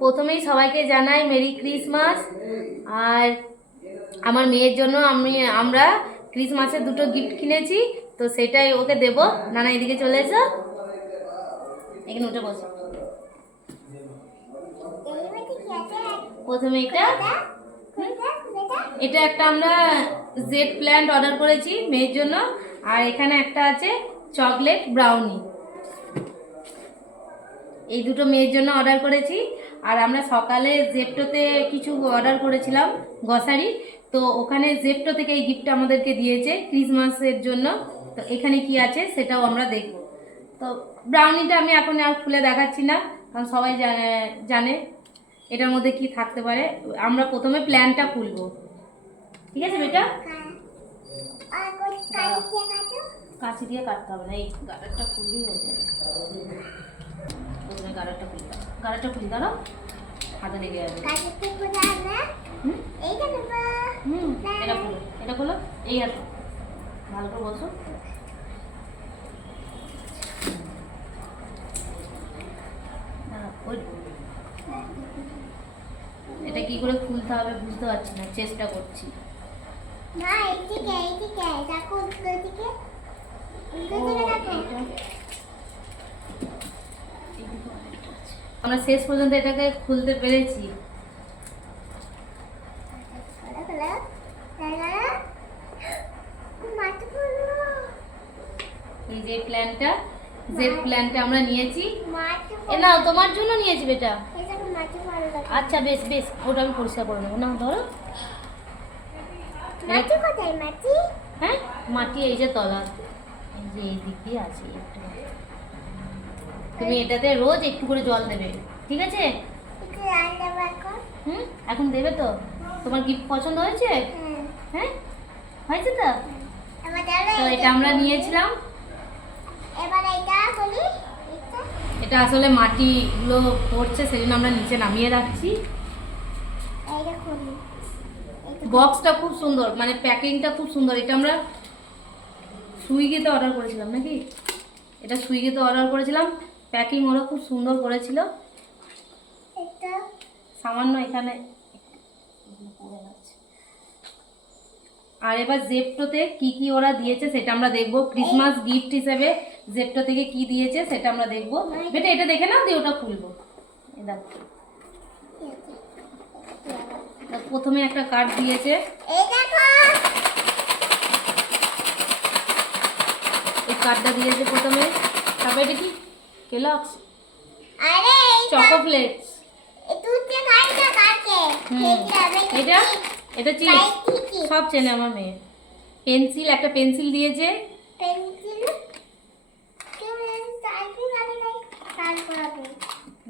প্রথমেই সবাইকে জানাই মেরি ক্রিসমাস। আর আমার মেয়ের জন্য আমি, আমরা ক্রিসমাসের দুটো গিফট কিনেছি, তো সেটাই ওকে দেব। নানা, এদিকে চলে এসো। এখানে উঠে বসো। প্রথমে এটা। এটা একটা আমরা জেড প্ল্যান্ট অর্ডার করেছি মেয়ের জন্য। আর এখানে একটা আছে চকলেট ব্রাউনি এই দুটো মেয়ের জন্য অর্ডার করেছি। আর আমরা সকালে জেপটোতে কিছু অর্ডার করেছিলাম গ্রসারি তো ওখানে জেপটো থেকে এই গিফটটা আমাদেরকে দিয়েছে ক্রিসমাসের জন্য। তো এখানে কি আছে সেটাও আমরা দেখব। তো ব্রাউনিটা আমি এখন আর খুলে দেখাচ্ছি না, কারণ সবাই জানে এটার মধ্যে কি থাকতে পারে। আমরা প্রথমে প্ল্যানটা খুলবো। ঠিক আছে বেটা? কাঁচি দিয়ে কাটতে হবে না। এই গাড়ারটা খুললেই হয়ে যাবে। প্রথমে গাড়ারটা খুলে দাও। গাড়ারটা খুলে দাও হাতে লেগে যাবে। হুম? হুম এটা খুলো। এটা খুলো। এই হাতে ভালো করে বসো। এটা কি করে খুলতে হবে বুঝতে পারছি না চেষ্টা করছি। ও, এইটা- এইদিকে আরেকটা আছে। আমরা শেষ পর্যন্ত এটাকে খুলতে পেরেছি। এই যে প্ল্যানটা যে প্ল্যানটা আমরা নিয়েছি। এ না তোমার জন্য নিয়েছি বেটা। আচ্ছা বেশ বেশ ওটা আমি পরিষ্কার করে নেব। না ধরো। মাটি কোথায় মাটি? হ্যাঁ মাটি এই যে তলা। এই যে এইদিকে আছে একটু। তুমি এটাতে রোজ একটু করে জল দেবে ঠিক আছে? হুম? এখন দেবে তো? তোমার গিফট পছন্দ হয়েছে? হ্যাঁ হ্যাঁ? হয়েছে তো? তো এটা আমরা নিয়েছিলাম। এটা আসলে মাটিগুলো পড়ছে সেই জন্য আমরা নিচে নামিয়ে রাখছি। বক্সটা খুব সুন্দর মানে প্যাকিংটা খুব সুন্দর। এটা আমরা সুইগিতে অর্ডার করেছিলাম নাকি? এটা সুইগিতে অর্ডার করেছিলাম। প্যাকিং ওরা খুব সুন্দর করেছিল। সামান্য এখানে আর এবার জেপটোতে কি কি ওরা দিয়েছে সেটা আমরা দেখব। ক্রিসমাস গিফট হিসেবে জেপটো থেকে কি দিয়েছে সেটা আমরা দেখব। বেটা এটা দেখে না দিয়ে ওটা খুলবো। দেখো। প্রথমে একটা কার্ড দিয়েছে। এই এই কার্ডটা দিয়েছে প্রথমে। তারপরে এটা কি? কেলক্স আরে চকো ফ্লেক্স খাই না কাকে এটা? এটা চিপস সব চেনে আমার মেয়ে। পেন্সিল একটা পেন্সিল দিয়েছে। পেন্সিল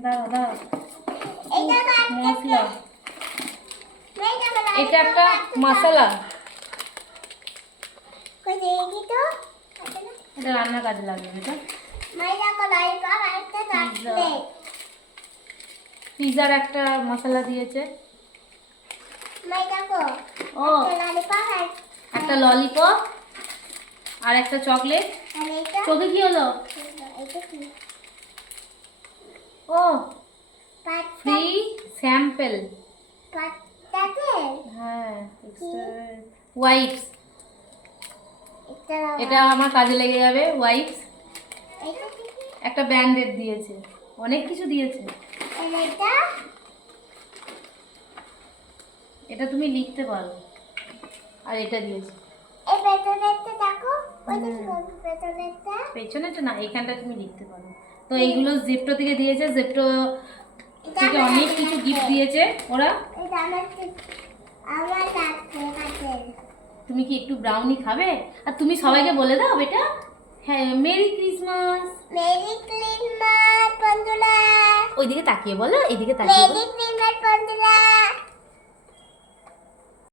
দাঁড়া দাঁড়া মশলা। এটা একটা মশলা। এটা রান্নার কাজে লাগবে এটা মেয়েটা কলাই পাব একটা কাটতে পিজার একটা মশলা দিয়েছে। ও। একটা ললিপপ আর একটা চকলেট চোখে কি হলো? ও। ফ্রি স্যাম্পল হ্যাঁ ওয়াইপস এটা আমার কাজে লেগে যাবে ওয়াইপস একটা ব্যান্ডেড দিয়েছে। অনেক কিছু দিয়েছে। এটা? তুমি লিখতে পারো। আর এটা দিয়েছে। পেছনেটা না এখানটা তুমি লিখতে পারো। তো এইগুলো জেপটো থেকে দিয়েছে। জেপটো থেকে অনেক কিছু গিফট দিয়েছে ওরা। তুমি কি একটু ব্রাউনি খাবে? আর তুমি সবাইকে বলে দাও বেটা। হ্যাঁ মেরি ক্রিসমাস মেরি ওইদিকে তাকিয়ে বলো এইদিকে তাকিয়ে